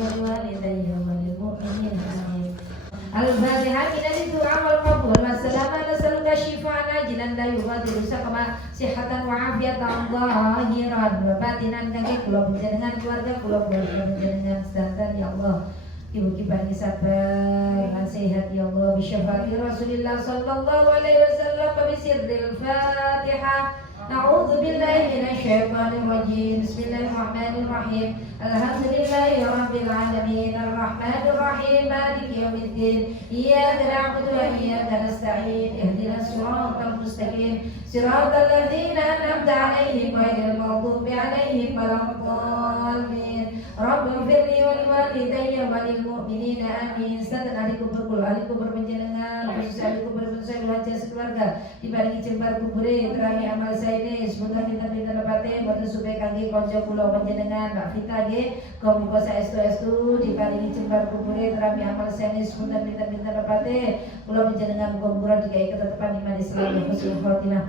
ولوالدي وللمؤمنين آمين. الفاتحة من الدعاء والقبول والسلام نسألك شفاء عاجلا لا يغادر سقما صحة وعافية ظاهرا وباطنا kangge kula panjenengan keluarga kula panjenengan sedanten ya Allah. Ibu bagi sabar nasihat ya Allah bisyafaati Rasulillah sallallahu alaihi wasallam bi sirril Fatihah. A'udzu billahi minasyaitonir rajim. Bismillahirrahmanirrahim. Alhamdulillahi rabbil alamin arrahmanir rahim maliki yaumiddin. Iyyaka na'budu wa iyyaka nasta'in. Ihdinas siratal mustaqim. Siratal ladzina an'amta 'alaihim ghairil maghdubi 'alaihim waladdallin. Rabbighfirli wa liwalidayya wa lil mu'minina amin. Sadan ahli kubur kula ahli kubur panjenengan khusus ahli kubur saya wajah sekeluarga dibarengi jembar kubure terami amal saya ini semoga pinter-pinter lepate boten supaya kangge kanca kula panjenengan Mbak Vita nggih muga saestu-estu diparingi jembar kubure terami amal saya ini semoga pinter-pinter lepate kula panjenengan muga-muga dikai ketetapan iman Islam yang husnul khotimah.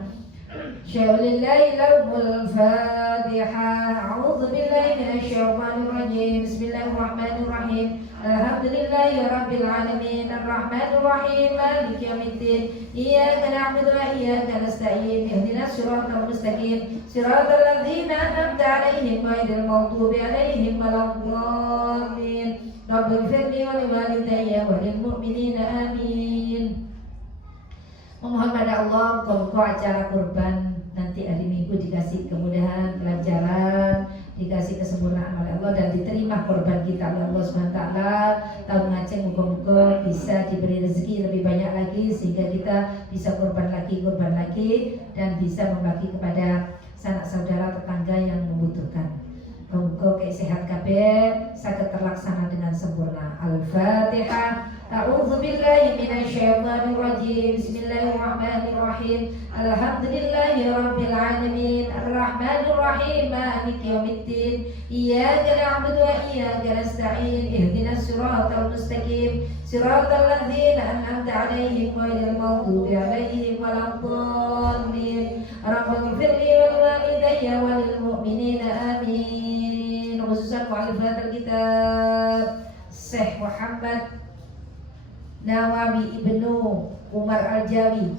Syaulillahi lahumul Fatihah. A'udzu billahi minasyaitonir rajim. Bismillahirrahmanirrahim. Alhamdulillahi rabbil alamin arrahmanir rahim maliki yaumiddin. Iyyaka na'budu wa iyyaka nasta'in. Ihdinas siratal mustaqim. Siratal ladzina an'amta 'alaihim ghairil maghdubi 'alaihim waladdallin. Rabbighfirli wa liwalidayya wa lil mu'minina amin. Memohon pada Allah muka acara kurban nanti hari Minggu dikasih kemudahan, kelancaran, dikasih kesempurnaan oleh Allah dan diterima kurban kita oleh Allah SWT. Tahun ngajeng muka-muka bisa diberi rezeki lebih banyak lagi sehingga kita bisa kurban lagi dan bisa membagi kepada sanak saudara tetangga yang membutuhkan. Muga kayak sehat kabeh saged terlaksana dengan sempurna. Al-Fatihah. A'udzu billahi minasyaitonir rajim. Bismillahirrahmanirrahim. Alhamdulillahi rabbil alamin arrahmanir rahim maliki yaumiddin. Iyyaka na'budu wa iyyaka nasta'in. Ihdinas siratal mustaqim. Siratal ladzina an'amta 'alaihim ghairil maghdubi 'alaihim waladdallin. Rabbighfirli wa liwalidayya wa lil mu'minina amin. Khususan mu'allifat al-kitab Syekh Muhammad Nawawi Ibnu Umar Al-Jawi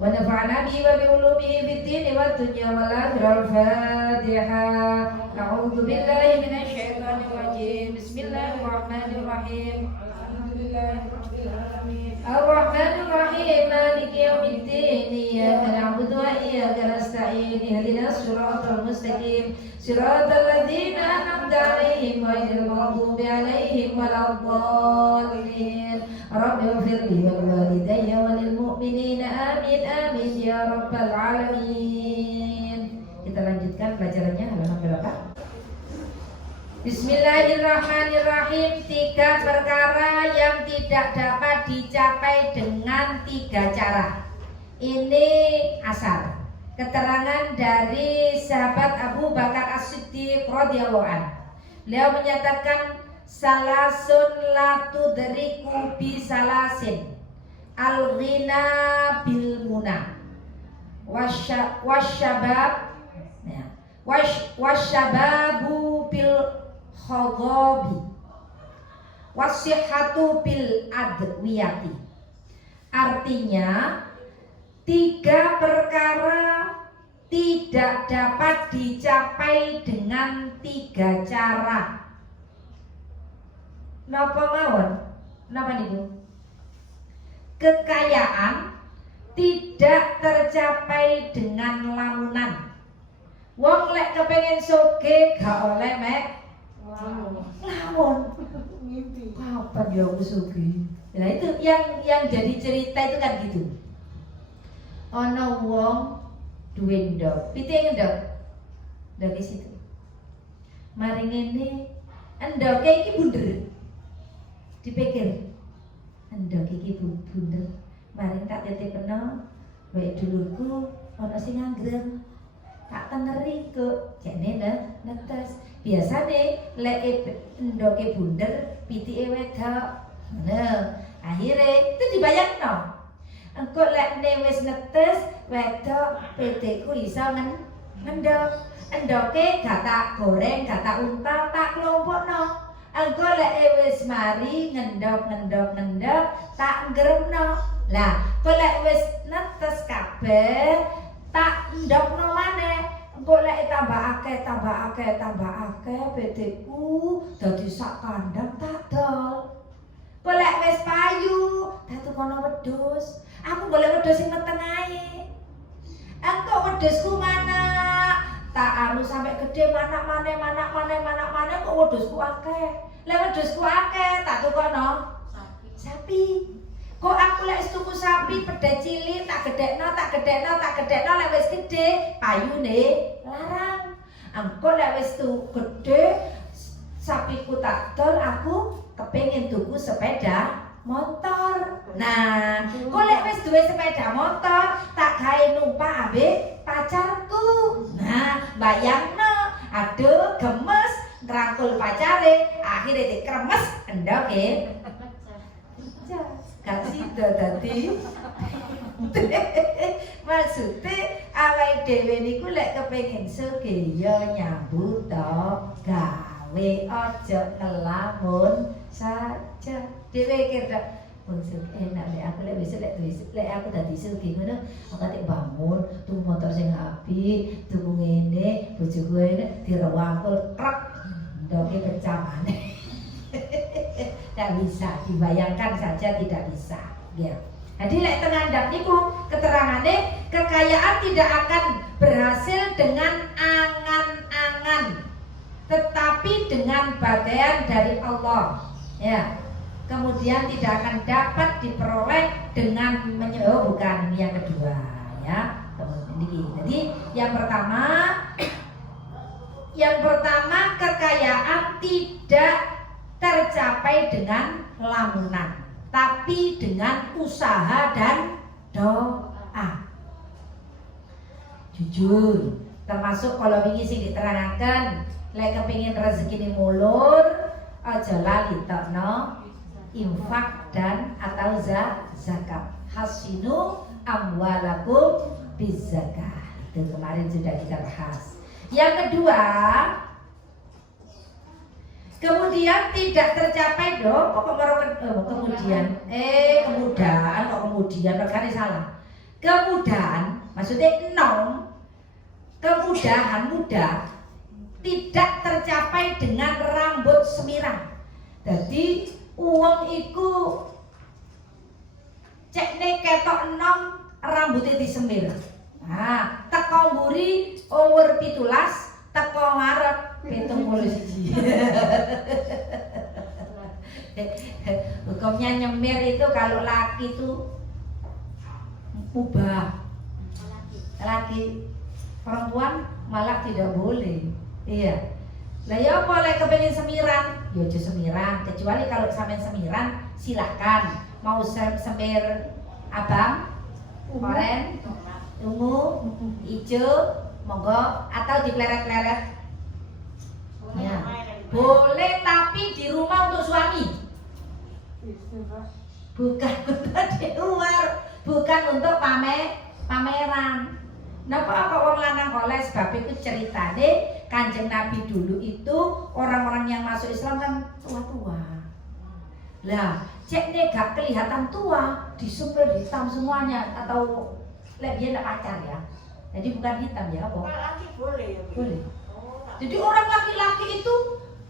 wa nafa'ana bihi wa bi ulumihi fid din wa dunya wal akhirah. Al-Fatihah. A'udzu billahi minasy syaithanir rajim. Bismillahirrahmanirrahim. Alhamdulillahirabbil alamin. Ar-Rahmanir Rahim maliki yaumiddin. Iyyaka na'budu wa iyyaka nasta'in. Ihdinas siratal mustaqim. Siratal ladzina an'amta 'alaihim ghairil maghdubi 'alaihim waladdallin. Rabbighfirli wa liwalidayya wa lil mu'minina amin amin ya rabbal alamin. Kita lanjutkan pelajarannya halaman berapa? Bismillahirrahmanirrahim. 3 perkara yang tidak dapat dicapai dengan 3 cara. Ini asal keterangan dari sahabat Abu Bakar As-Siddiq radhiyallahu anhu. Beliau menyatakan salasun la tudriku bi salasin al-ghina bil muna wasyabab wasyababu bil khadabi wasihhatu bil adwiyati. Artinya 3 perkara tidak dapat dicapai dengan 3 cara. Napa mawon? Napa niku? Kekayaan tidak tercapai dengan lamunan. Wong lek kepengen sugih gak oleh mek lamun. Kapan ya aku sugih? Nah itu yang jadi cerita itu kan gitu. Ana wong duwe ndok, pitik ndok. Ndok situ. Mari ngene, ndoke iki bunder. Dipikir, ndok iki bunder. Mari tak titipno wae dulurku ana sing nganggrem. Tak teneri kok jane netes. Biasane lek ndoke bunder, pitike wedok. Nah, akhire itu dibayarno. Engko lek wis netes wedok PT ku iso ngendok. Endoke gak tak goreng, gak tak untal, tak kelompokno. Engko lek wis mari ngendok tak ngremno. Lah, kok lek wis netes kabeh tak ndokno maneh. Engko lek tambah akeh bedeku dadi sak kandang tak dol. Kok lek wis payu tak tukono wedhus. Aku golek wedhus sing meteng ae. Engko wedhusku mana? Tak anu sampai gede mana kok wedhusku akeh. Lek wedhusku akeh tak tukono sapi. Kok aku lek tuku sapi pedhe cilik tak gedhekno lek wis gede payune larang. Engko lek wis gede sapiku tak dol aku kepengin tuku sepeda motor. Nah, kok lek wis duwe sepeda motor tak gawe numpak ambek pacarku. Nah, bayangno, aduh gemes ngrangkul pacare, akhirnya dikremes endoke. Gak sida dadi. Maksude awake dhewe niku lek kepengin sugih ya nyambut gawe aja ngelamun saja. Dhewe kira unsur enak lek aku lek besok lek aku dadi sugih ngono, aku tak bangun tuku motor sing apik, tuku ngene, bojoku ngene direwangkul krek ndoke pecah maneh. Tidak bisa dibayangkan saja, tidak bisa ya. Jadi lek tengandap niku keterangane kekayaan tidak akan berhasil dengan angan-angan, tetapi dengan bagaian dari Allah ya. Kemudian tidak akan dapat diperoleh dengan bukan ini yang kedua ya. Jadi yang pertama kekayaan tidak tercapai dengan lamunan, tapi dengan usaha dan doa. Jujur, termasuk kalau wingi sing diterangkan, lek kepengin rezeki mulur, aja lali tokno infak dan atau zakat. Hasinu amwalakum bizakah. Itu kemarin sudah kita bahas. Yang kedua, kemudian tidak tercapai kemudian berkali salah. Kemudahan maksudnya kemudahan mudah tidak tercapai dengan rambut semirang. Jadi uang iku cekne ketok enom rambutnya disemir. Nah, teko mburi umur 17, teko ngarep 71. Hukumnya nyemir itu kalau laki itu mubah. Laki, perempuan malah tidak boleh. Iya. Lah ya boleh kepengin semiran, ya aja semiran, kecuali kalau sampean semiran silahkan. Mau semir abang, oren, ungu, hijau, monggo atau dipleret-pleret. Ya. Boleh tapi di rumah untuk suami. Bukan untuk di luar, bukan untuk pameran. Napa kok wong lanang oleh sebab itu ceritane Kanjeng Nabi dulu itu orang-orang yang masuk Islam kan tua-tua. Lah, cekne gak kelihatan tua, disumber hitam semuanya atau lek dia ndak pacar ya. Jadi bukan hitam ya, apa? Laki boleh ya. Boleh. Jadi orang laki-laki itu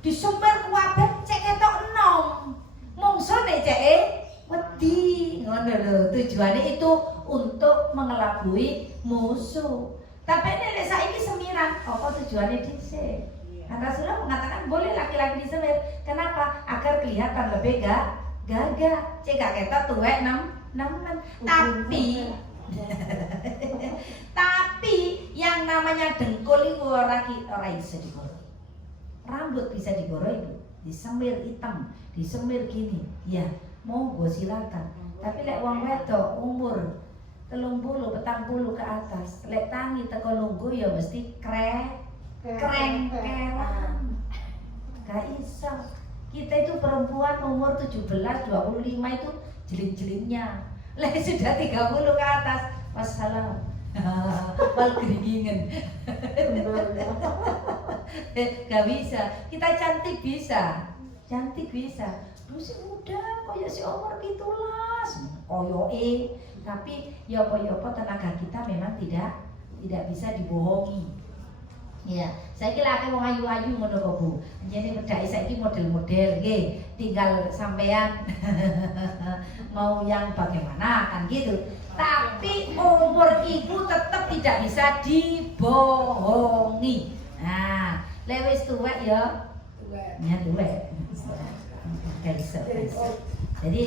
disumber kuwabe cek ketok enom. Mongso nek ceke wedi. Ngono lho, tujuannya itu untuk mengelabui musuh. Tapi nek saiki semiran, apa tujuannya dhisik? Rasulullah mengatakan boleh laki-laki disemir. Kenapa? Agar kelihatan lebih gagah. Cek gak ketok tuwek nemen. Tapi yang namanya dengkul itu ora bisa digoreng. Rambut bisa digoreng itu, disemir hitam, disemir gini. Ya, monggo silakan. Tapi lek wong wedok umur 30, 40 ke atas, lek tangi teko lungguh ya mesti krengkelan. Gak iso. Kita itu perempuan umur 17, 25 itu jelin-jelinnya. Lek sudah 30 ke atas, wassalam. Wal geringingan. Gak bisa. Kita cantik bisa. cantik bisa. Lu sih muda, kaya si umur 17. Tapi ya apa tenaga kita memang tidak bisa dibohongi. Ya, saya kira akan wong ayu-ayu ngono kok Bu. Jadi medhake saiki model-model nggih, tinggal sampean mau yang bagaimana kan gitu. Tapi umur ibu tetap tidak bisa dibohongi. Nah, lewis tuwek ya. Tuwek. Jadi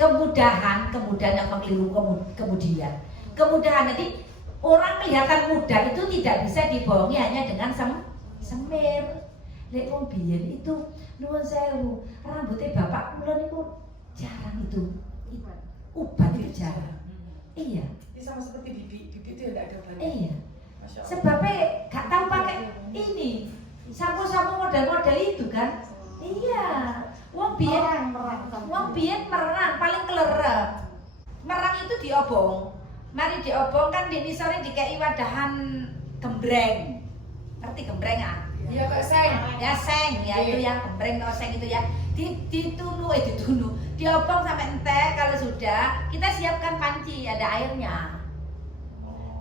kemudahan yang mengkeliru kemudian. Kemudahan jadi orang kelihatan muda itu tidak bisa dibohongi hanya dengan semir. Lek wong biyen itu nuwun sewu, rambutnya bapak kula niku jarang itu. Uban itu jarang. Iya. Ini sama seperti bibi itu enggak ada ubannya. Iya. Sebabnya gak tahu pakai ini. Sapu-sapu model-model itu kan. Iya. Wong biyen merang paling kelerep. Merang itu diobong. Mari diobong kan di nisore dikei wadahan gembreng. Ngerti gembreng ah? Iya Kak Seng. Ya seng, ya itu ya gembreng atau seng itu ya. Ditunu. Diobong sampai entek, kalau sudah kita siapkan panci, ada airnya.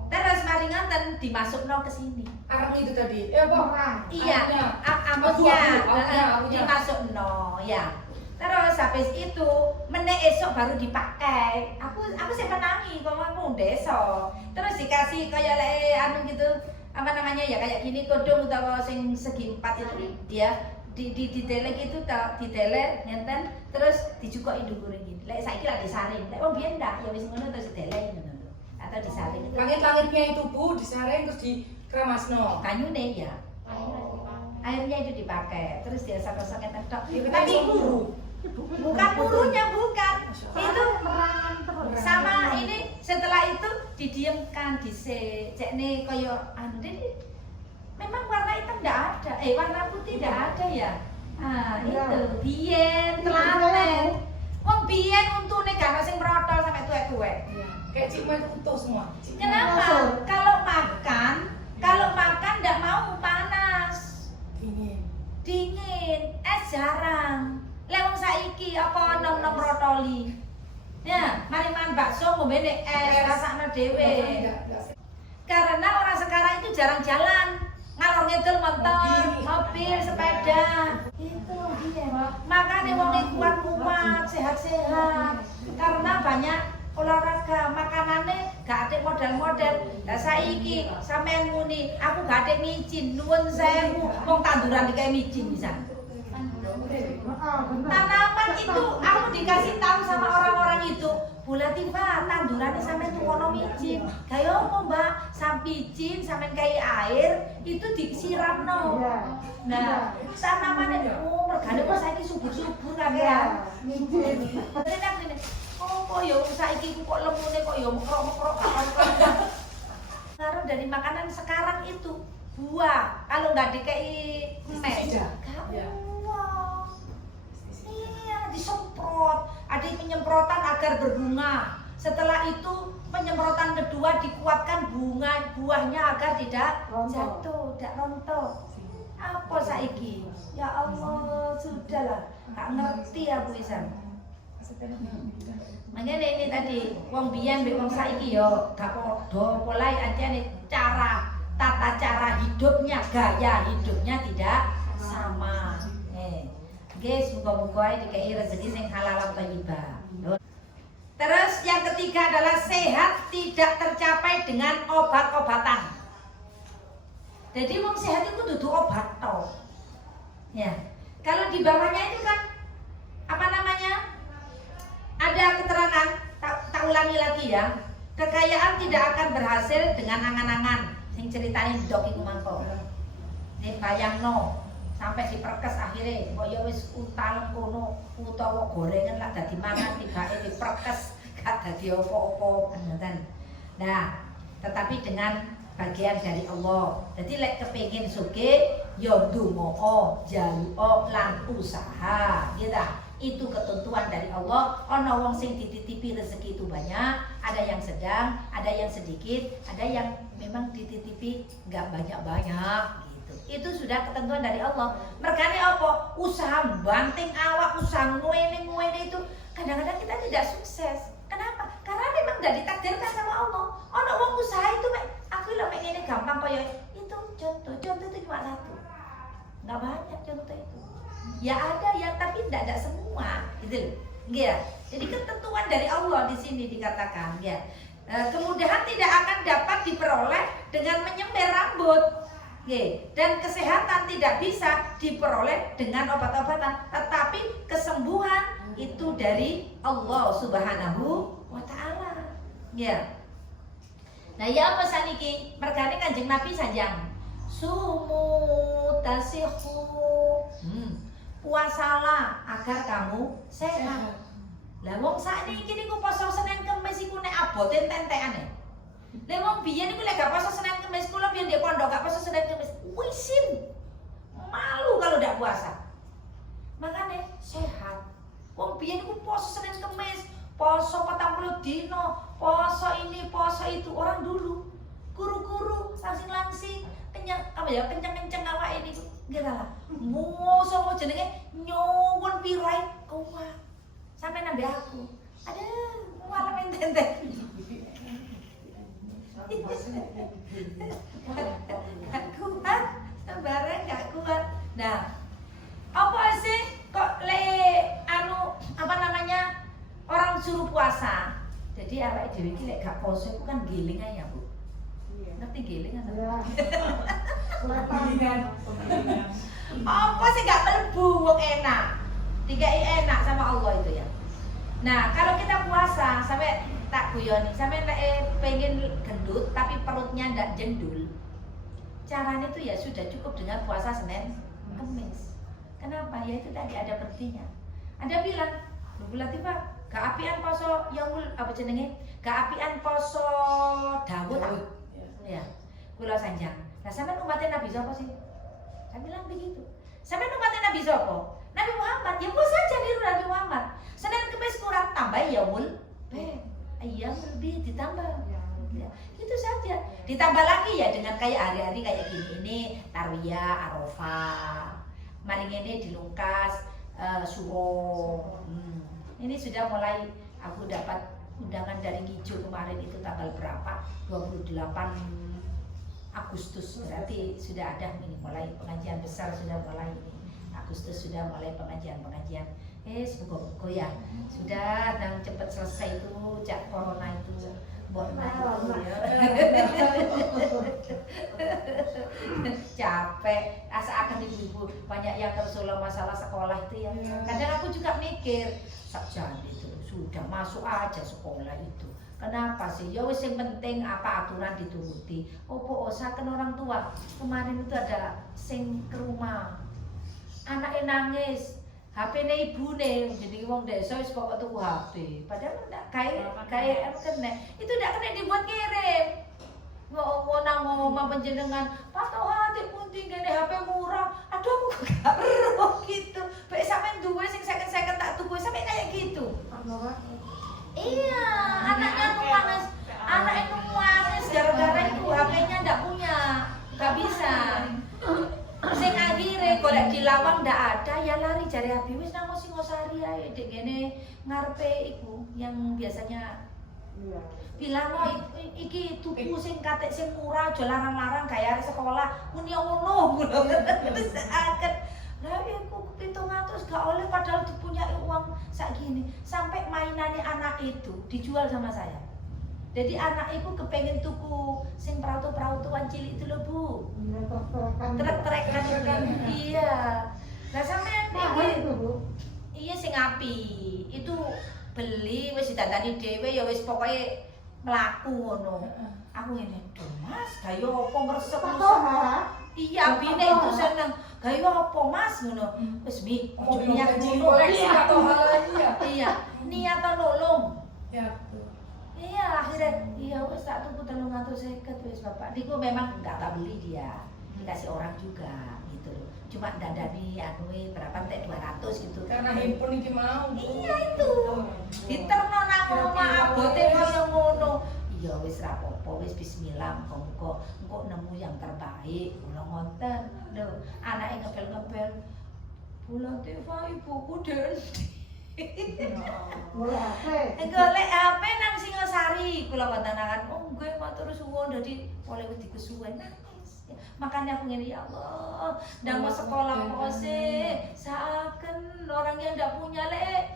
Terus mari nganten dimasukno ke sini. Arang itu tadi. Iya, ambutnya dimasukno ya. Terus habis itu menek esok baru dipakai. Aku sih menangi kalau aku desa. Terus dikasih kayak anu gitu, apa namanya ya kayak gini kodong atau sing segi 4 itu dia didelek gitu didelek ngenten terus dijukoki ndukure iki. Lek saiki lak disaring. Lek wong biyen ndak ya wis ngono terus didelek ngono. Atau disaring itu. Langit-langitnya itu Bu disaring terus dikeramasno. Kanyune ya. Airnya itu dipakai, terus dia sak-sak tok. Tapi buru. Bukan burunya, bukan. Itu sama ini setelah itu didiamkan cekne koyo anu deh. Memang warna hitam enggak ada. Warna putih enggak ada ya. Itu biyen telaten. Wong biyen untune gak ono sing merotol sampai tuwek-tuwek. Kayak Cikma itu utuh semua. Kenapa? Kalau makan enggak mau panas. Dingin. Jarang. Lewong saiki apa nom-nom rotoli. Ya, mari mangan bakso ngombene es rasakno dhewe. Karena orang sekarang itu jarang jalan. Ngalor ngidul motor, mobil, sepeda. Itu iya. Makanya wong kuat-kuat, sehat-sehat. Karena banyak olahraga, makanannya gak ada model-model. Lah saiki sampean muni, aku gak ada micin, nuwun sewu, wong tanduran dikai micin bisa. Tanaman itu aku dikasih tahu sama orang-orang itu, bulan tiba tandurannya sampai tuh ono micin. Kayak apa Mbak? Sampicin sampai kayak air itu disiramno. Nah, tanamannya mergane kok saiki subur-subur kabeh. Micin. Oh ya saiki kok lemune kok ya mekrok-mekrok. Ngaruh dari makanan sekarang itu buah. Kalau nggak dikei mes, disemprot, ada penyemprotan agar berbunga. Setelah itu penyemprotan kedua dikuatkan buahnya agar tidak jatuh, tidak rontok. Apa saiki? Ya Allah, sudahlah, gak ngerti aku Isan. Makanya ini tadi wong biyen mbek wong saiki yo gak padha polai anjane tata cara hidupnya, gaya hidupnya tidak sama. Guys, muka-muka dikai rezeki sing halal thayyibah. Terus yang ketiga adalah sehat tidak tercapai dengan obat-obatan. Jadi wong sehat itu kudu obat toh. Ya. Kalau di bawahnya itu kan apa namanya? Ada keterangan, tak ulangi lagi ya. Kekayaan tidak akan berhasil dengan angan-angan. Sing ceritain dok iku mangko. Nek bayangno sampai diperkes akhirnya kok ya wis utang kono utawa gorengan lah dadi mangan tibake diperkes gak dadi apa-apa ngoten. Nah, tetapi dengan bagian dari Allah. Jadi lek kepengin sugih ya ndonga, njaluk lan usaha, gitu. Itu ketentuan dari Allah. Ana wong sing dititipi rezeki itu banyak, ada yang sedang, ada yang sedikit, ada yang memang dititipi enggak banyak-banyak gitu. Itu sudah ketentuan dari Allah. Mergane apa? Usaha banting awak, usaha ngene itu kadang-kadang kita tidak sukses. Kenapa? Karena memang tidak ditakdirkan sama Allah. Ono wong usaha itu aku lho ngene gampang kaya itu contoh itu cuma satu. Enggak banyak contoh itu. Ya ada ya tapi tidak semua, gitu loh. Ya. Jadi ketentuan dari Allah di sini dikatakan, ya. Kemudahan tidak akan dapat diperoleh dengan menyemir rambut. Dan kesehatan tidak bisa diperoleh dengan obat-obatan, tetapi kesembuhan itu dari Allah Subhanahu wa taala. Ya. Nah, ya apa saniki? Mergane Kanjeng Nabi sanjang. Sumu tasihu. Puasalah agar kamu sehat. Lah wong sakniki niku poso Senin Kamis iku nek abote entek-entekane. Lha wong biyen iku lek gak poso Senin Kamis, kula biyen di pondok gak poso Senin Kamis, wisin. Malu kalau ndak puasa. Makanya sehat. Wong biyen iku poso Senin Kamis, poso 40 dino, poso ini, poso itu. Orang dulu guru-guru langsing-langsing kenceng-kenceng awake niku. Nggih lah. Muso jenenge nyuwun pirai kuat. Sampai nambah aku. Aduh, malah enten-enten. Gak kuat, bareng gak kuat. Nah, apa sih kok orang suruh puasa. Jadi awake dhewe iki lek gak poso iku kan geling ae ya, Bu. Ngerti geling kan? Apa sih gak mlebu wong enak. Dikai enak sama Allah itu ya. Nah, kalau kita puasa sampai tak guyoni, sampai pengen gendut tapi perutnya ndak jendul. Caranya itu ya sudah cukup dengan puasa Senin Kamis. Kenapa? Ya itu tadi ada pentingnya. Ada bilang, Bu Latifah, gak apian poso yaumul apa jenenge? Gak apian poso Daud. Ya. Kula sanjang. Lah sampean umatnya Nabi sapa sih? Saya bilang begitu. Sampean umatnya Nabi sapa? Nabi Muhammad. Ya puasa aja niru Nabi Muhammad. Senin Kamis kurang tambah yaumul ayam lebih ditambah. Ya, itu saja. Ditambah lagi ya dengan kayak hari-hari kayak gini ini Tarwiyah, Arafah. Maling ini dilungkas Suro. Ini sudah mulai aku dapat undangan dari Ngijo kemarin itu tanggal berapa? 28 Agustus. Berarti sudah ada ini mulai pengajian besar sudah mulai ini. Agustus sudah mulai pengajian. Semoga ya sudah dan cepat selesai itu jak corona itu ya. Capek asa akan ibu-ibu banyak yang tersulah masalah sekolah itu ya. Kadang aku juga mikir sakjan itu sudah masuk aja sekolah itu. Kenapa sih? Ya wis yang penting apa aturan dituruti. Opo osaken orang tua. Kemarin itu ada sing ke rumah. Anaknya nangis. HP-ne ibune, jadi wong desa wis pokok tuku HP. Padahal ndak kayak kena. Itu ndak kena dibuat kirim. Nang ngomong panjenengan, "Patok hati pundi ngene HP murah." Aduh aku gak ero gitu. Bae sampean duwe sing 50-50 tak tuku sampe kayak gitu. Iya, anaknya nuangis. Anaknya nuangis gara-gara itu HP-nya ndak punya. Gak bisa. Sing akhire golek di lawang ndak ada ya lari jare Abi wis nang Singosari ae dek kene ngarepe iku yang biasanya bilang iki tuku sing katek sing murah aja larang-larang gaya sekolah muni ngono lho terus aket lah aku 700 gak oleh padahal punya uang sak gini sampai mainannya anak itu dijual sama saya. Jadi anak ibu kepengen tuku sing perautuan cilik itu loh Bu. Trek-trekan itu kan. Iya. Lah sampean iki iya sing api. Itu beli wis ditandani dhewe ya wis pokoke mlaku ngono. Aku ngene, "Duh Mas, gaya apa ngresep iya, abine itu seneng. Gaya apa Mas ngono. Wis mi, niat koleksi atau hal iya. Iya, niat nolong. Ya, betul. Iya akhirnya iya wes tak tuku 350 wes Bapak. Niku memang enggak tak beli dia. Dikasih orang juga gitu loh. Cuma dandani anue berapa entek 200 gitu. Karena handphone iki mau. Iya itu. Diterno nang omah abote koyo ngono. ya wis ra apa-apa, wis bismillah, muga-muga engko nemu yang terbaik. Kula ngoten. Lho, anake ngepel-ngepel. Bulan Tifa ibuku Den. Golek HP nang Singosari. Kula katakan, "Oh, nggih matur suwun dadi oleh wedi kesuwen nangis." Makanya aku ngene, ya Allah, ndang mau sekolah kose, saaken orang yang ndak punya lek.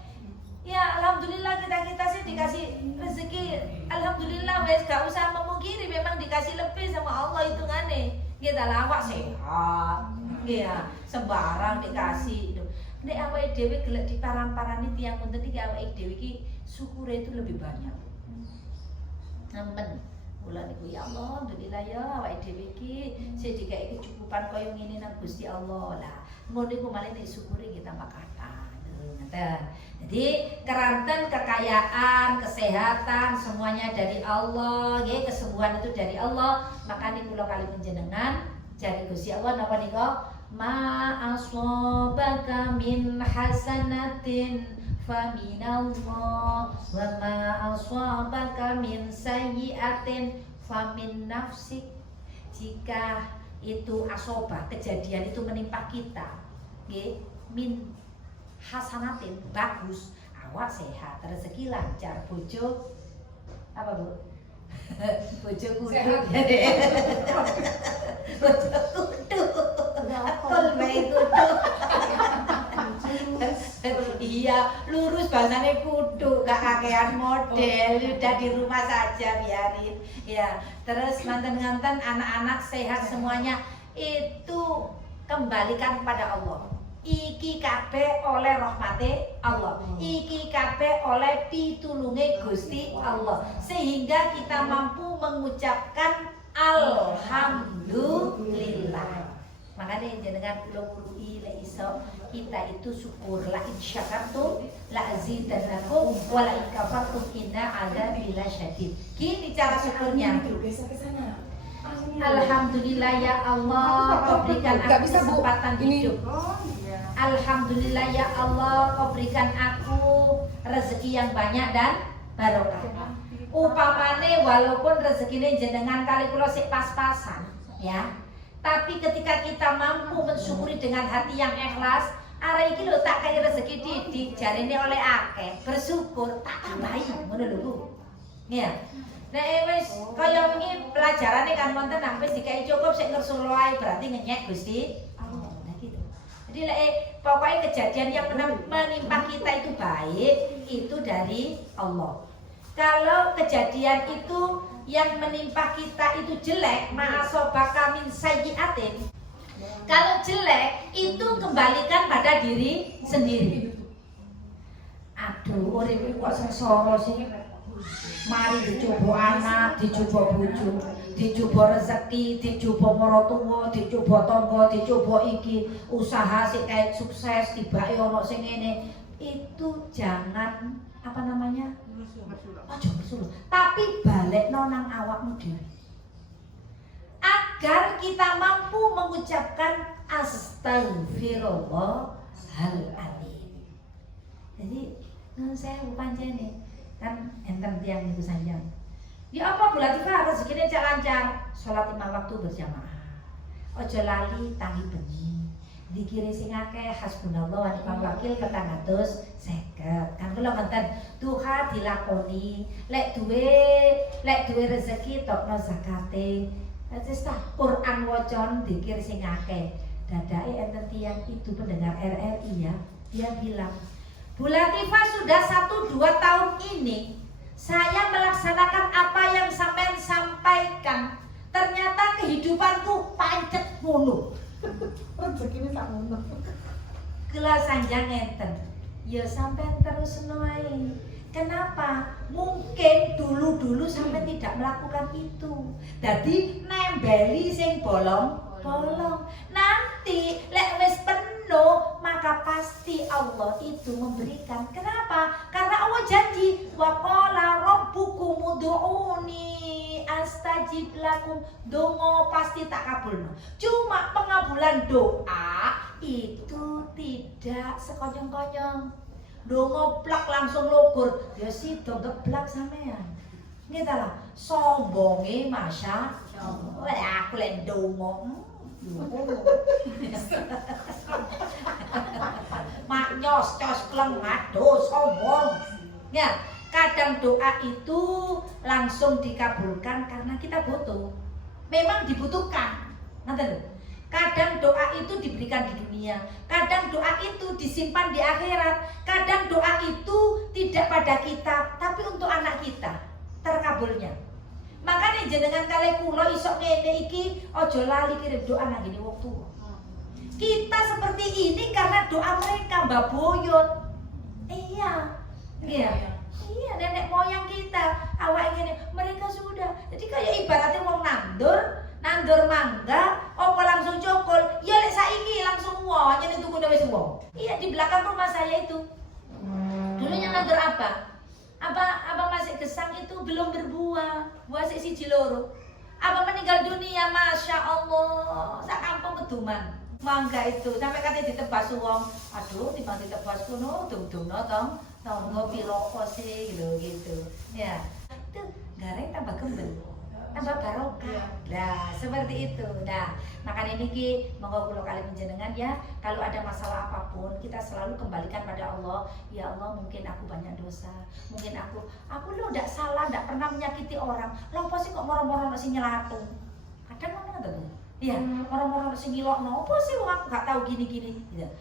Ya alhamdulillah kita sih dikasih rezeki. Alhamdulillah wes gak usah memungkiri memang dikasih lebih sama Allah hitungane. Kita lawak sehat. Ya, sembarang dikasih. Nek awake dhewe gelek diparan-parani tiyang ngoten iki awake dhewe iki syukure itu lebih banyak. Nemen. Kula niku ya Allah, alhamdulillah ya awake dhewe iki sing dikake kecukupan kaya ngene nang Gusti Allah. Lah, ngono iku malah nek syukure kita makata. Ngoten. Jadi keranten kekayaan, kesehatan semuanya dari Allah, nggih, kesembuhan itu dari Allah. Makanya kula kali panjenengan jari Gusti Allah napa nika? Ma asabaka min hasanatin fa minallah wa ma asabaka min sayyi'atin fa min nafsik. Jika itu asobah, kejadian itu menimpa kita, nggih, min hasanatin, bagus, awak sehat, rezeki lancar, bojo apa Bu? Bojo kudu. Bojo kudu. Akol bae kudu. Iya, lurus bahasane kudu, gak kakean model, udah di rumah saja biarin. Ya, terus manten-manten anak-anak sehat semuanya itu kembalikan kepada Allah. Iki kabeh oleh rahmate Allah. Iki kabeh oleh pitulunge Gusti Allah. Sehingga kita mampu mengucapkan alhamdulillah. Makanya jenengan kula wuluhi lek iso kita itu syukur la in syakartum la azidannakum wa la in kafartum inna adzabi lasyadid. Gini cara syukurnya. Alhamdulillah ya Allah, kau berikan aku kesempatan hidup. Alhamdulillah ya Allah, kau berikan aku rezeki yang banyak dan barokah. Upamane walaupun rezekinya jenengan kali kula sik pas-pasan, ya. Tapi ketika kita mampu mensyukuri dengan hati yang ikhlas, arah iki lho tak kaya rezeki didik, jarine oleh akeh, bersyukur tak tambahi, ngono lho Bu. Ya. Nek wis kaya wingi pelajarane kan wonten nang wis dikai cukup sik ngersulo ae berarti ngenyek Gusti Allah. Nah gitu. Jadi lek pokoknya kejadian yang menimpa kita itu baik, itu dari Allah. Kalau kejadian itu yang menimpa kita itu jelek, ma'asobaka min sayyi'atin. Kalau jelek itu kembalikan pada diri sendiri. Aduh, urip kok sengsara sih. Mari dicoba anak, dicoba bojo, dicoba rezeki, dicoba maratuwa, dicoba tangga, dicoba iki usaha sik kae sukses tibake ono sing ngene. Itu jangan apa namanya? Aja bersuruh, tapi balekno nang awakmu dhewe. Agar kita mampu mengucapkan astagfirullahaladzim. Jadi nun sewu pancene kan enten tiyang niku sanjang. Ya apa Bu Latifah rezekine cak lancar, salat 5 waktu berjamaah. Aja lali tangi bengi. Dikire sing akeh hasbunallah wa ni'mal wakil 450. Kan kula ngenten duha dilakoni, lek duwe rezeki tokno zakate. Wis ta Quran wacan dikir sing akeh. Dadake enten tiyang itu pendengar RRI ya, dia bilang, Bu Latifah sudah 1-2 tahun ini saya melaksanakan apa yang sampean sampaikan. Ternyata kehidupanku pancet ngono. Rezekine sak ngono. Kula sanjang ngenten. Ya sampean terus noai. Kenapa? Mungkin dulu sampai tidak melakukan itu. Jadi nembeli sing bolong-bolong. Nanti lek wis penuh maka pasti Allah itu memberikan. Kenapa? Karena Allah janji wa qala rabbukum ud'uni astajib lakum. Dongo pasti tak kabulno. Cuma pengabulan doa itu tidak sekonyong-konyong. Dongo plak langsung logur. Ya sida geblak sampean. Nggih ta lah. sombonge masya Allah. Aku lek ndonga. Mak nyos kleng aduh sombong. Ya, kadang doa itu langsung dikabulkan karena kita butuh. Memang dibutuhkan. Nanti kadang doa itu diberikan di dunia, kadang doa itu disimpan di akhirat, kadang doa itu tidak pada kita, tapi untuk anak kita terkabulnya. Makanya jenengan kali kula isok ngene iki ojo lali kirim doa nang ngene wong tuwa. Kita seperti ini karena doa mereka Mbak Boyot. Iya. Iya, nenek moyang kita, awak ngene, mereka sudah. Jadi kayak ibaratnya wong nandur mangga, opo langsung cokol. Ya lek saiki langsung wong, nyene tuku wis wong. Iya, di belakang rumah saya itu. Dulunya nandur apa masih gesang itu belum berbuah, buah siji loro. Apa meninggal dunia, masya Allah, sak kampung keduman. Mangga itu sampai katanya ditebas wong. Aduh, timbang ditebas kuno, dung-dungno tong ngopi rokok sih gitu. Ya, itu gareng tambah kembel, tambah barokah. Nah, seperti itu. Nah, makanya niki monggo kula kali panjenengan ya, kalau ada masalah apapun kita selalu kembalikan pada Allah. Ya Allah, mungkin aku banyak dosa, mungkin aku lo ndak salah, ndak pernah menyakiti orang. Lah apa sih kok moro-moro nek sing nyelatung? Kadang ngono to. Iya, moro-moro nek sing ngilokno, apa sih wong aku gak tahu gini-gini. Gitu.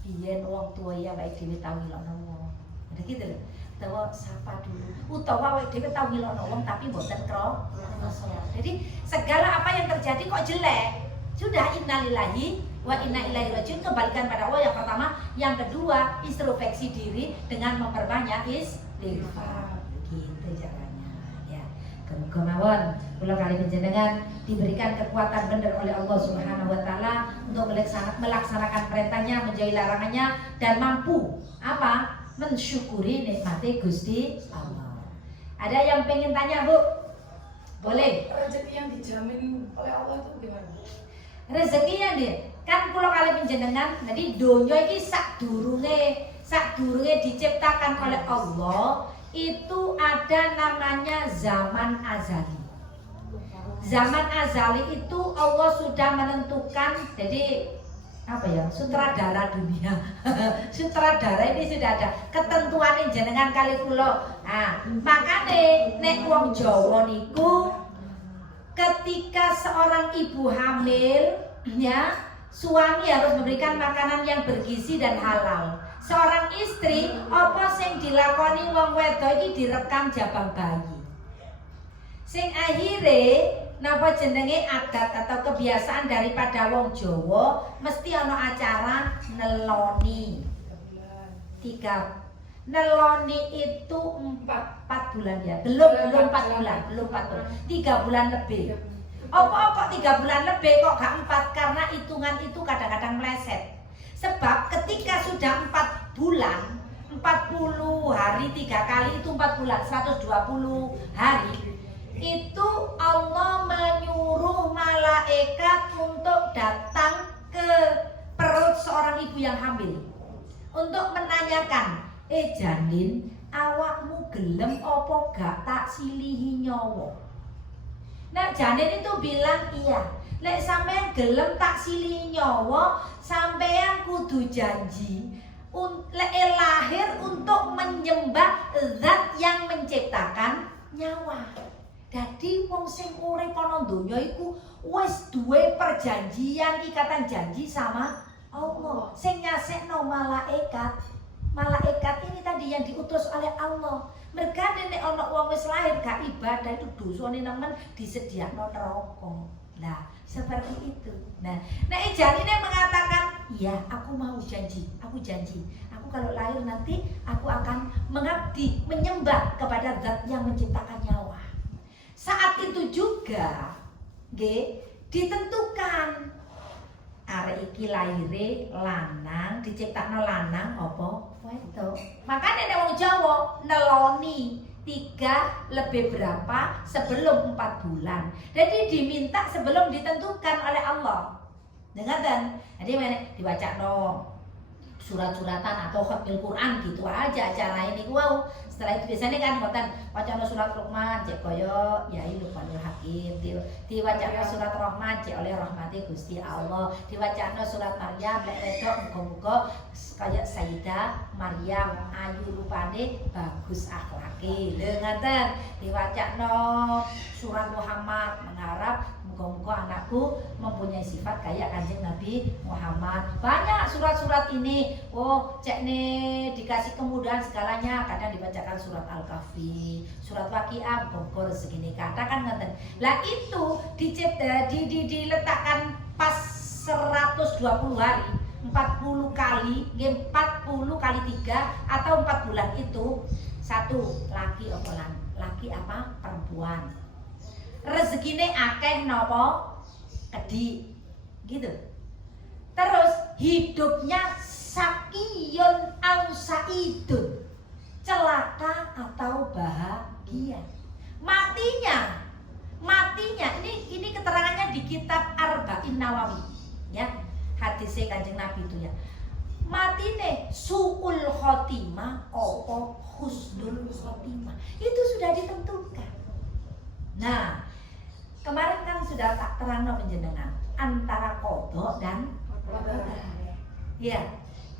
Biyen wong tua ya awake dhewe tau ngilokno wong. Ada gitu lho. Utawa sapa dulu. Utawa awake dhewe tau ngilokno wong tapi mboten krasa. Jadi segala apa yang terjadi kok jelek, sudah innalillahi wa inna ilaihi rajiun, kembalikan pada Allah yang pertama, yang kedua introspeksi diri dengan memperbanyak istighfar. Gitu caranya. Ya. Kemawon kula kali panjenengan diberikan kekuatan benar oleh Allah Subhanahu wa taala untuk melaksanakan perintahnya, menjauhi larangannya, dan mampu mensyukuri nikmati Gusti Allah. Ada yang pengen tanya, Bu? Boleh. Rezeki yang dijamin oleh Allah itu gimana? Rezeki yang kan kula kali panjenengan, jadi donya iki sadurunge diciptakan oleh Allah itu ada namanya zaman azali. Zaman azali itu Allah sudah menentukan, jadi sutradara dunia. Sutradara ini sudah ada ketentuan jenengan kali kula. Nah, makane nek wong Jawa niku ketika seorang ibu hamil ya, suami harus memberikan makanan yang bergizi dan halal. Seorang istri apa sing dilakoni wong wedok iki direkam jabang bayi. Sing akhire napa jenenge adat atau kebiasaan daripada wong Jawa mesti ana acara neloni. 3 neloni itu 4 bulan ya. Belum 4 bulan. 3 bulan lebih. Kok 3 bulan lebih kok gak 4? Karena hitungan itu kadang-kadang meleset. Sebab ketika sudah 4 bulan, 40 hari 3 kali itu 4 bulan, 120 hari. Itu Allah menyuruh malaikat untuk datang ke perut seorang ibu yang hamil untuk menanyakan, janin awakmu gelem opo gak tak silihi nyawa. Nah janin itu bilang iya. Lek sampean gelem tak silihi nyawa, sampean kudu janji lek lahir untuk menyembah zat yang menciptakan nyawa. Jadi wong sing urip ana donya iku wis duwe perjanjian, ikatan janji sama Allah. Sing nyasekno malaikat. Malaikat ini tadi yang diutus oleh Allah. Mereka nek ana wong wis lahir gak ibadah itu dosane nemen disediakno neraka. Nah, seperti itu. Nah, nek janine mengatakan, "Iya, aku mau janji. Aku janji. Aku kalau lahir nanti aku akan mengabdi, menyembah kepada zat yang menciptakan nyawa." Saat itu juga ditentukan arek iki lahire lanang, diciptakno lanang apa wedok. Makanya nek wong Jawa neloni 3 lebih berapa sebelum 4 bulan. Jadi diminta sebelum ditentukan oleh Allah. Dengarkan. Jadi diwacakno surat-suratan atau khatmil Quran gitu aja acara ini. Wow, Setelah itu biasanya kan ngoten wacana surat Luqman cek koyo Yai Luqmanul Hakim, diwacana surat Rahman cek oleh rahmati Gusti Allah, diwacana surat Maryam lek wedok muga-muga kaya Sayyidah Maryam ayu rupane bagus akhlake. Lho ngoten. Diwacana surat Muhammad mengharap muga-muga anakku mempunyai sifat kayak Kanjeng Nabi Muhammad. Banyak surat-surat ini. Oh, cek nih dikasih kemudahan segalanya. Kadang dibacakan surat Al-Kahfi, surat Waqiah, muga-muga rezekine kata kan ngoten. Lah itu diletakkan pas 120 hari, 40 kali, 40 kali 3 atau 4 bulan itu satu laki apa perempuan. Rezekine akeh nopo kedi gitu. Terus hidupnya sakiyun au saidun, celaka atau bahagia. Matinya ini keterangannya di kitab Arba'in Nawawi ya, hadisnya Kanjeng Nabi itu ya. Matine su'ul khotimah opo husnul khotimah itu sudah ditentukan. Nah, kemarin kan sudah tak terangno penjenengan antara kodok dan qadar. Ya,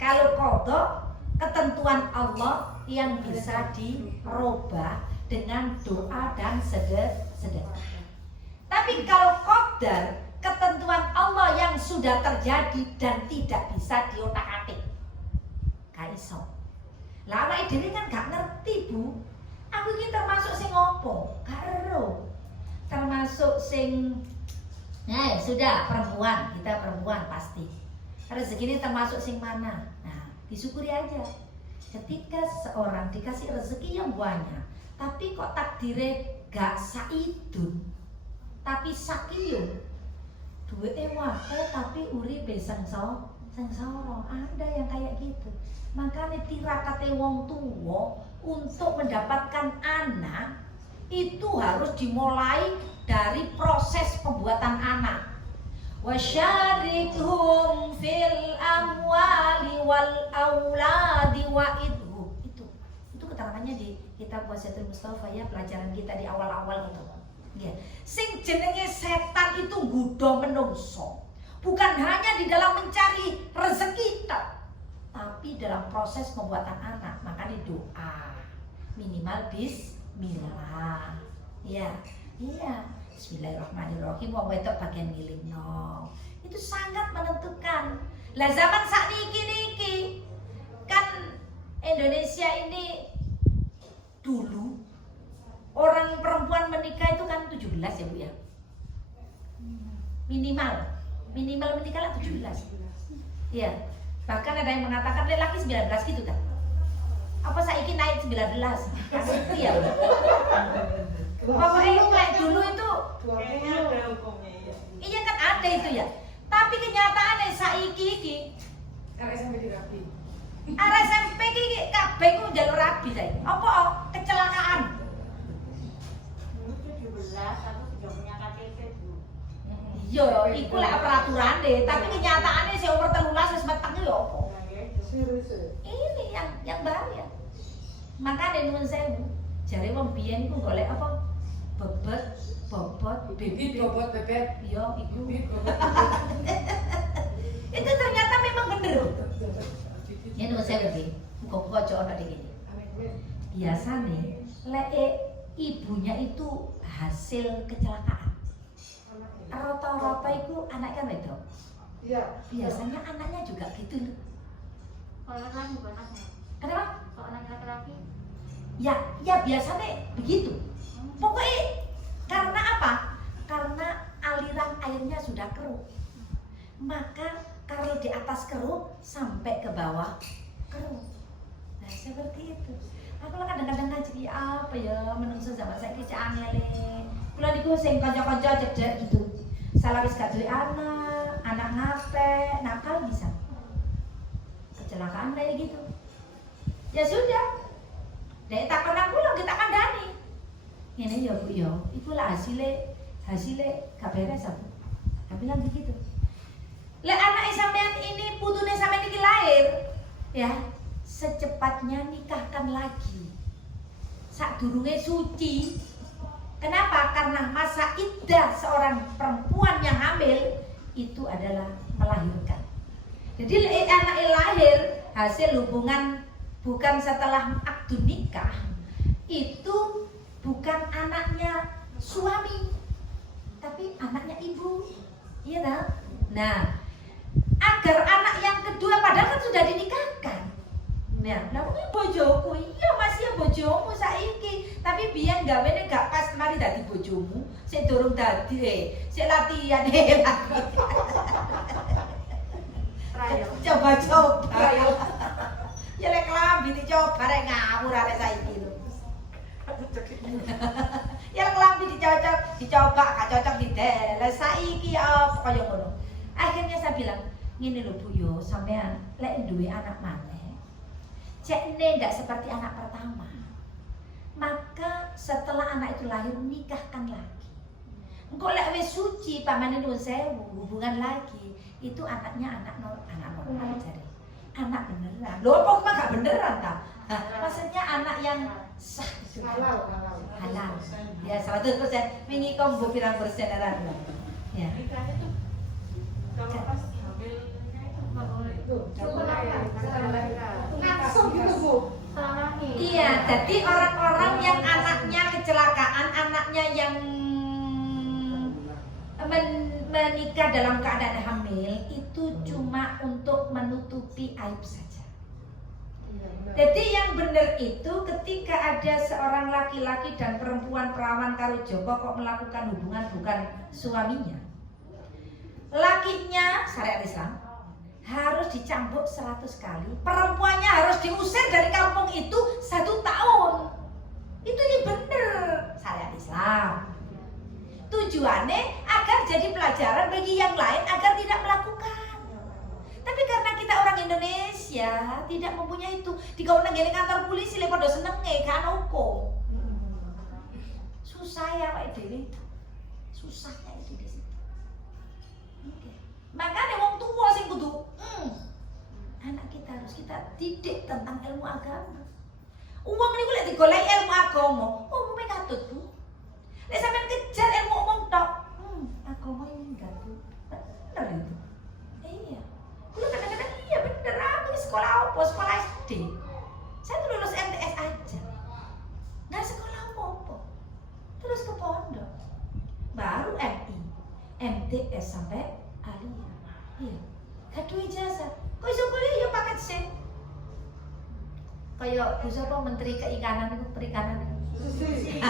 kalau kodok ketentuan Allah yang bisa dirubah dengan doa dan sedekah. Tapi kalau qadar ketentuan Allah yang sudah terjadi dan tidak bisa diotak-atik. Gak iso. Lah awake dhewe kan gak ngerti, Bu. Aku iki termasuk sing opo? Gak ero. Termasuk sing sudah perempuan, kita perempuan pasti. Rezeki ini termasuk sing mana? Nah, disyukuri aja. Ketika seseorang dikasih rezeki yang banyak, tapi kok takdire gak saidun, tapi sakiyun. Duwe wae tapi uripe sengsara. Ada yang kayak gitu. Makanya tirakate wong tua untuk mendapatkan anak itu harus dimulai dari proses pembuatan anak. Wasyarikhum fil amwali wal auladi wa'idhum. Itu keterangannya di kitab Wasiatul Mustafa ya, pelajaran kita di awal-awal itu. Ya. Sing jenenge setan itu nggodha menungso. Bukan hanya di dalam mencari rezeki tapi dalam proses pembuatan anak. Makanya doa minimal bismillah. Ya. Iya. Bismillahirrahmanirrahim. Wong wedok bagian ngilingno. Itu sangat menentukan. Lah zaman sakniki niki kan Indonesia ini dulu orang perempuan menikah itu kan 17 ya Bu ya. Minimal menikah lah 17. Iya. Bahkan ada yang mengatakan lelaki 19 gitu kan. Apa saiki naik 19? Kasih ya. Pokoknya kayak dulu itu iya kan ada itu ya. Tapi kenyataannya saiki iki SMP dirapi. arek SMP iki kabeh ku njaluk rabi saiki. Apa kecelakaan? 17 aku sudah punya KTP, Bu. Iya, iku lek peraturan deh, tapi kenyataannya si umur 13 wis meteng yo apa? Ini yang bahaya. Makanya nuwun sewu, jare wong biyen iku golek apa? Bobot, Bibit bobot bebek. iya iku. Bibit bobot bebek. Itu ternyata memang bener. Ya nuwun sewu Bi, muga-muga aja ana dene. Biasane lek ibunya itu hasil kecelakaan. Rata-rata itu anaknya wedok. Iya. Biasanya anaknya juga gitu. Kalau laki bukan anaknya. Kenapa? Kalau anak laki-laki, Ya biasanya begitu. Pokoknya karena apa? Karena aliran airnya sudah keruh. Maka kalau di atas keruh sampai ke bawah keruh. Nah seperti itu. Aku lah kadang-kadang ngaji apa ya menungso zaman saiki cek angele. Kula niku sing kanca-kanca cedek gitu. Salah wis gak duwe anak ngape, nakal bisa. Kecelakaan kayak gitu. Ya sudah. Dek takon aku lho kita kandhani. Ngene ya Bu ya, iku lah hasilnya gak beres aku. Tapi bilang begitu. Lek anak sampean ini putune sampean iki lahir, ya secepatnya nikahkan lagi. sadurunge suci. Kenapa? Karena masa iddah seorang perempuan yang hamil itu adalah melahirkan. Jadi anak lahir hasil hubungan bukan setelah akad nikah, itu bukan anaknya suami, tapi anaknya ibu. Iya kan? Nah, agar anak yang kedua padahal kan sudah dinikahkan. Nah, lalu bojoku, iya masih ya bojomu saiki, tapi biar gawene gak pas mari dadi bojomu, sik durung dadi sik latihan coba-coba. Ya lek klambi dicoba rek ngawur arek saiki lho. Ya klambi dicoba gak cocok dideles saiki ya apa kaya ngono. Akhirnya saya bilang, ngene lho Bu yo, sampean lek duwe anak maneh cekne ndak seperti anak pertama, maka setelah anak itu lahir nikahkan lagi. Engkau lek wis suci pamane nuwun sewu hubungan lagi, itu anaknya anak normal jare. Anak beneran. Lho apa mah gak beneran ta? Maksudnya anak yang sah itu. Halal. Ya 100%. Wingi kok mbok pirang persen ora. Ya. Nikahnya tuh kalau pas hamilnya itu nggak boleh. Langsung gitu Bu. Iya, jadi orang-orang yang anaknya kecelakaan, anaknya yang menikah dalam keadaan hamil itu cuma untuk menutupi aib saja. Jadi yang benar itu ketika ada seorang laki-laki dan perempuan perawan karo Joko kok melakukan hubungan bukan suaminya, lakinya syariat Islam harus dicambuk 100 kali, perempuannya harus diusir dari kampung itu 1 tahun. Itu yang benar syariat Islam. Tujuannya agar jadi pelajaran bagi yang lain agar tidak melakukan. Tapi karena kita orang Indonesia tidak mempunyai itu, digawe nang kantor polisi lek padha senenge gak ana hukum. Susah ya Pak Dewi. Susahnya itu di situ. Oke. Makanya wong tua sing kudu anak kita harus kita didik tentang ilmu agama. Uang niku lek digoleki ilmu agama, umume katut Bu. Lek sampean kejar ilmu umum tok, agama ini enggak Bu. Bener itu. Iya. Kulo kadang-kadang iya bener aku sekolah apa? Sekolah SD. Saya tuh lulus MTS aja. Nggak sekolah apa-apa. Terus ke pondok. Baru MI, MTS sampai alia. Iya. Kado ijazah. Kok iso kuliah ya paket C. Kayak Bu sapa menteri keikanan itu perikanan. Susi.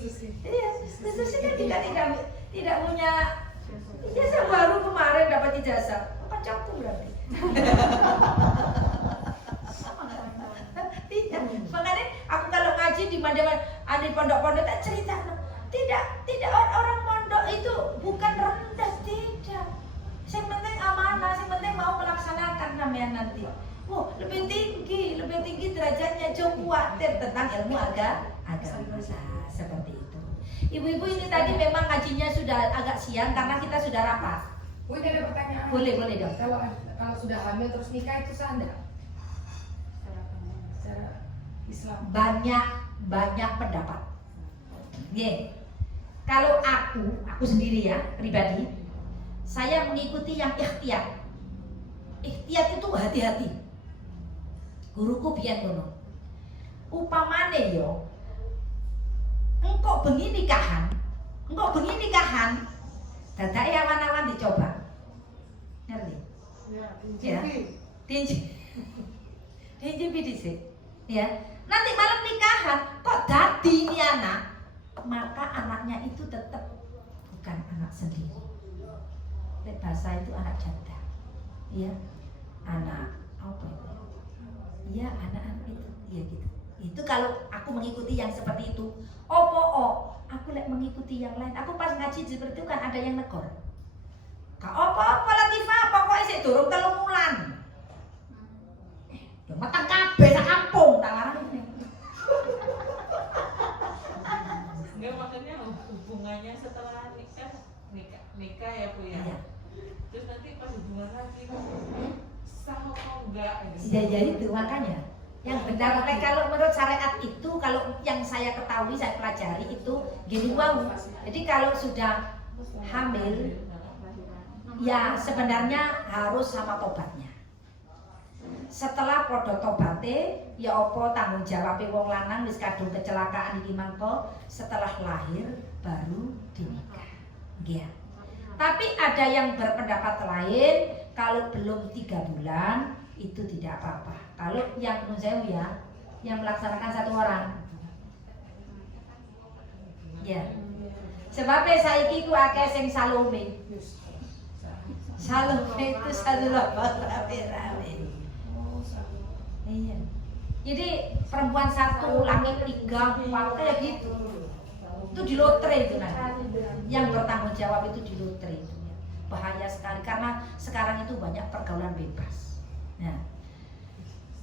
Susi. Iya, Susi kan tidak punya ijazah, baru kemarin dapat ijazah. Apa cakep berarti? Tidak. Makanya aku kalau ngaji di mana-mana ada pondok-pondok tak cerita. Tidak orang mondok itu bukan rendah, tidak. Yang penting amanah, yang penting mau melaksanakan namanya nanti. Oh, lebih tinggi derajatnya. Jauh khawatir tentang ilmu agama seperti itu. Ibu-ibu ini tadi memang ngajinya sudah agak siang karena kita sudah rapat. Bu, ini ada pertanyaan. Boleh dong. Kalau sudah hamil terus nikah itu sah enggak? Secara Islam. Banyak pendapat. Kalau aku sendiri ya pribadi, saya mengikuti yang ikhtiyat. Ikhtiyat itu hati-hati. Guruku biyen ngono. Upamane yo, engkau bengi nikahan, dadake awan-awan dicoba. Ngerti? Ya. Dincipi dhisik. Ya. Nanti malam nikahan kok dadi ini anak, maka anaknya itu tetap bukan anak sendiri. Lek bahasa itu anak janda. Ya. Anak apa itu? Iya, anak-anak itu. Iya gitu. Itu kalau aku mengikuti yang seperti itu. Aku lek mengikuti yang lain. Aku pas ngaji seperti itu kan ada yang negor. Gak apa-apa Latifah, pokoknya sik durung 3 wulan. Ya meteng kabeh sak kampung tak larang ini. Enggak, maksudnya hubungannya setelah nikah ya Bu ya. Iya. Terus nanti pas hubungan lagi sah apa enggak gitu. Ya itu makanya. Yang benar, kalau menurut syariat itu, kalau yang saya ketahui, saya pelajari itu gini wow. Jadi kalau sudah hamil, ya sebenarnya harus sama tobatnya. Setelah podo tobate, ya opo tanggung jawab wong lanang wis kadung kecelakaan iki mangko, setelah lahir baru dinikah. Nggih. Tapi ada yang berpendapat lain, kalau belum 3 bulan itu tidak apa-apa. Kalau yang menurut saya ya, yang melaksanakan 1 orang. Ya. Sebabnya saiki ku akeh sing Salome. Salome itu satu rame-rame. Iya. Jadi perempuan 1, laki 3, 4 kayak gitu. Itu di lotre itu nanti. Yang bertanggung jawab itu di lotre itu ya. Bahaya sekali karena sekarang itu banyak pergaulan bebas. Nah,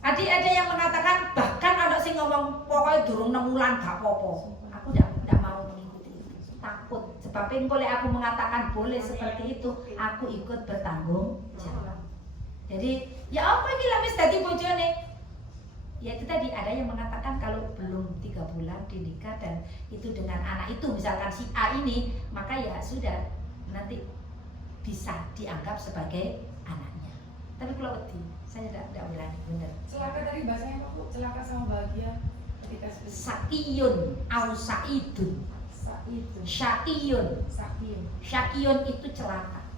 ada yang mengatakan bahkan ada sing ngomong pokoknya durung 6 bulan gak apa-apa. Aku tidak mau mengikuti itu. Takut. Sebabnya boleh aku mengatakan boleh seperti itu, aku ikut bertanggung jawab. Jadi ya apa ini lah wis dadi bojone. Ya itu tadi ada yang mengatakan kalau belum 3 bulan dinikah dan itu dengan anak itu misalkan si A ini, maka ya sudah nanti bisa dianggap sebagai anaknya. Tapi kalau wedi, saya tidak berani benar. Celaka tadi bahasanya apa Bu? Celaka sama bahagia ketika Sakiyun au saidun. Syakiyun. Syakiyun itu celaka.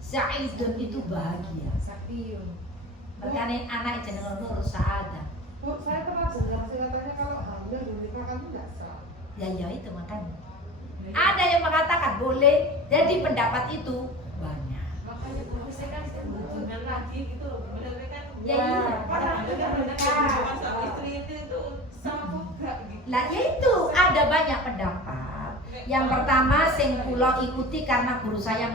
Saidun itu bahagia. Makanya anak jeneng Nur Saada. Bu, saya pernah dengar katanya kalau hamil menikah kan tidak sah. Ya itu makanya. Ada yang mengatakan boleh, jadi pendapat itu banyak. Makanya saya kan hubungan lagi gitu loh, bener kan? Ya iya. Hubungan suami istri itu sama enggak gitu. Lah ya itu ada banyak pendapat. Yang pertama sing kula ikuti karena guru saya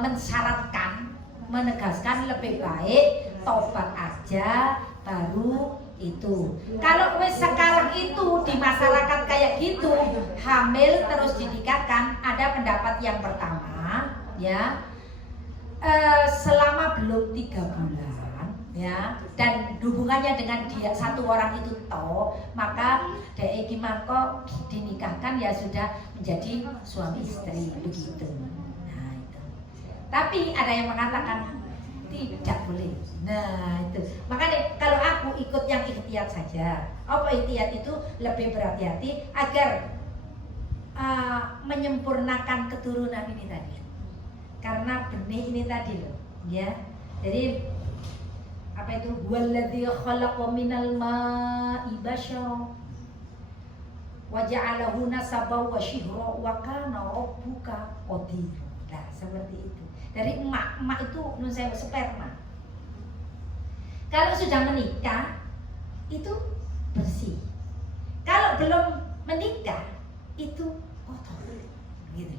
mensyaratkan, menegaskan lebih baik tobat aja baru itu. Kalau wes sekarang itu di masyarakat kayak gitu, hamil terus dinikahkan, ada pendapat yang pertama ya, selama belum 3 bulan ya, dan hubungannya dengan dia 1 orang itu toh, maka dek iki mangko dinikahkan ya sudah menjadi suami istri begitu. Nah itu. Tapi ada yang mengatakan tidak boleh. Nah itu. Makanya kalau aku ikut yang ihtiyat saja. Apa ihtiyat itu? Lebih berhati-hati agar menyempurnakan keturunan ini tadi. Karena benih ini tadi loh, ya. Jadi apa itu? Walladzi khalaqa minal ma'i basyara wa ja'alahu nasaban wa shihra wa kana rabbuka qadir. Nah, seperti itu. Dari emak itu nun saya sperma. Kalau sudah menikah itu bersih. Kalau belum menikah itu kotor. Gitu.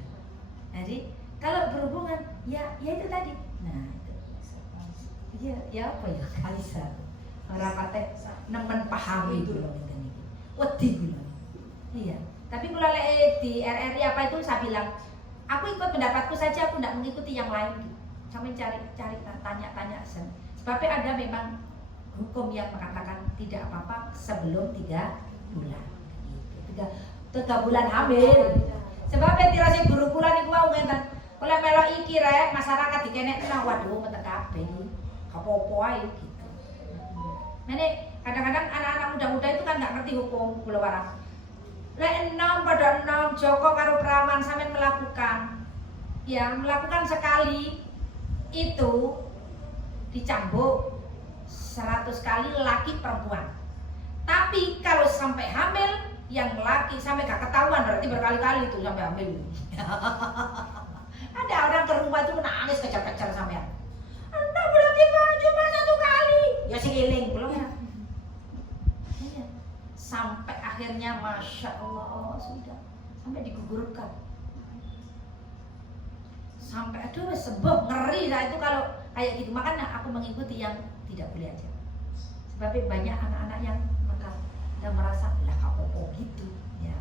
Jadi kalau berhubungan ya itu tadi. Nah, itu. Ya apa ya? Kalisa. Ora patek nemen pahami itu loh ngene iki. Wedi kula. Iya. Tapi kula lek di RRI apa itu saya bilang aku ikut pendapatku saja, aku tidak mengikuti yang lain. Sampai cari tanya-tanya. Sebabnya ada memang hukum yang mengatakan tidak apa-apa sebelum 3 bulan. 3 bulan hamil. Sebabnya tirasi guru kula niku wau ngenten. Kula melok iki rek masyarakat dikenekna waduh metek kabeh. Apa-apa ae gitu. Nek kadang-kadang anak-anak muda-muda itu kan nggak ngerti hukum kula warang. Lek enom pada enom Joko karo perawan sampean melakukan sekali itu dicambuk 100 kali laki perempuan. Tapi kalau sampai hamil yang laki sampai gak ketahuan berarti berkali-kali itu sampai hamil. Ada orang ke rumah itu nangis kejar-kejar sampean. Anda berarti cuma 1 kali. Ya segiling belum ya. Sampai akhirnya Masya Allah sudah sampai digugurkan, sampai aduh sembuh ngeri lah itu kalau kayak gitu. Makanya aku mengikuti yang tidak boleh aja. Sebabnya banyak anak-anak yang merasa lah apa-apa gitu ya.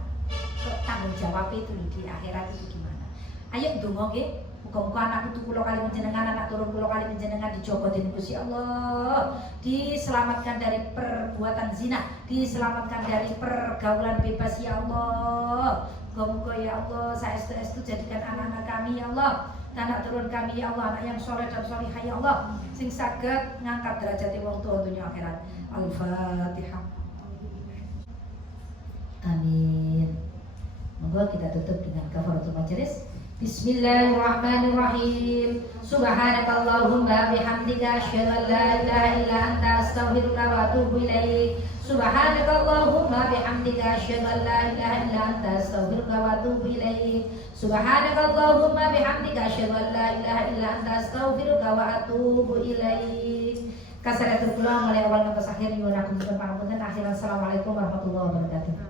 Tanggung jawab itu di akhirat itu gimana? Ayo ndonga nggih, Muga-muga anak putu kula kali panjenengan, anak turun kula kali panjenengan dijaga dening Gusti Allah, diselamatkan dari perbuatan zina, diselamatkan dari pergaulan bebas ya Allah. Muga-muga ya Allah saestu-estu jadikan anak-anak kami ya Allah, anak turun kami ya Allah, anak yang soleh dan solihah ya Allah, sing saged ngangkat derajat wong tuwa dunya akhirat. Al-Fatihah. Amin. Monggo kita tutup dengan kafaratul majelis. Bismillahirrahmanirrahim. Subhanakallahumma bihamdika asyhadu an la ilaha illa anta astaghfiruka wa atubu ilaik. Subhanakallahumma bihamdika asyhadu an la ilaha illa anta astaghfiruka wa atubu ilaik. Subhanakallahumma bihamdika asyhadu an la ilaha illa anta astaghfiruka wa atubu ilaik. Kasadatur kula mulai awal ngantos akhir nyuwun agung pangapunten. Assalamualaikum warahmatullahi wabarakatuh.